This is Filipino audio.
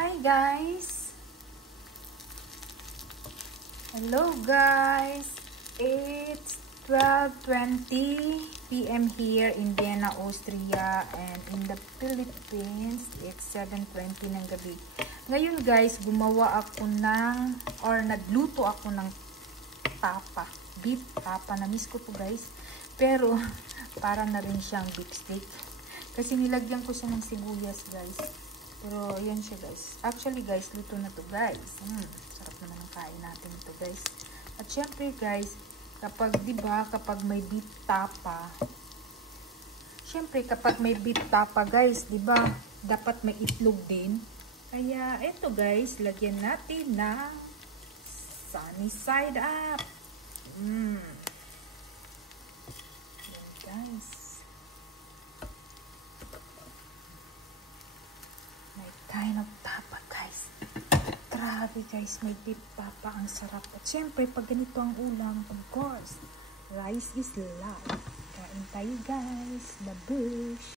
Hi guys! Hello guys! It's 12:20 p.m. here in Vienna, Austria, and in the Philippines, it's 7:20 ng gabi. Ngayon guys, gumawa ako nagluto ako ng tapa. Beef tapa. Na-miss ko to guys. Pero, para na rin siyang beef steak. Kasi nilagyan ko siya ng sibuyas guys. Pero, yan siya guys. Actually guys, luto na to guys. Sarap naman ang kain natin ito guys. At syempre guys, kapag, diba, kapag may beef tapa, syempre kapag may beef tapa guys, diba, dapat may itlog din. Kaya, eto guys, lagyan natin na sunny side up. Yan guys. Kind of tapa guys. Grabe guys, may beef tapa, ang sarap. At syempre, pag ganito ang ulam, of course, rice is life. Kain tayo guys. Babush!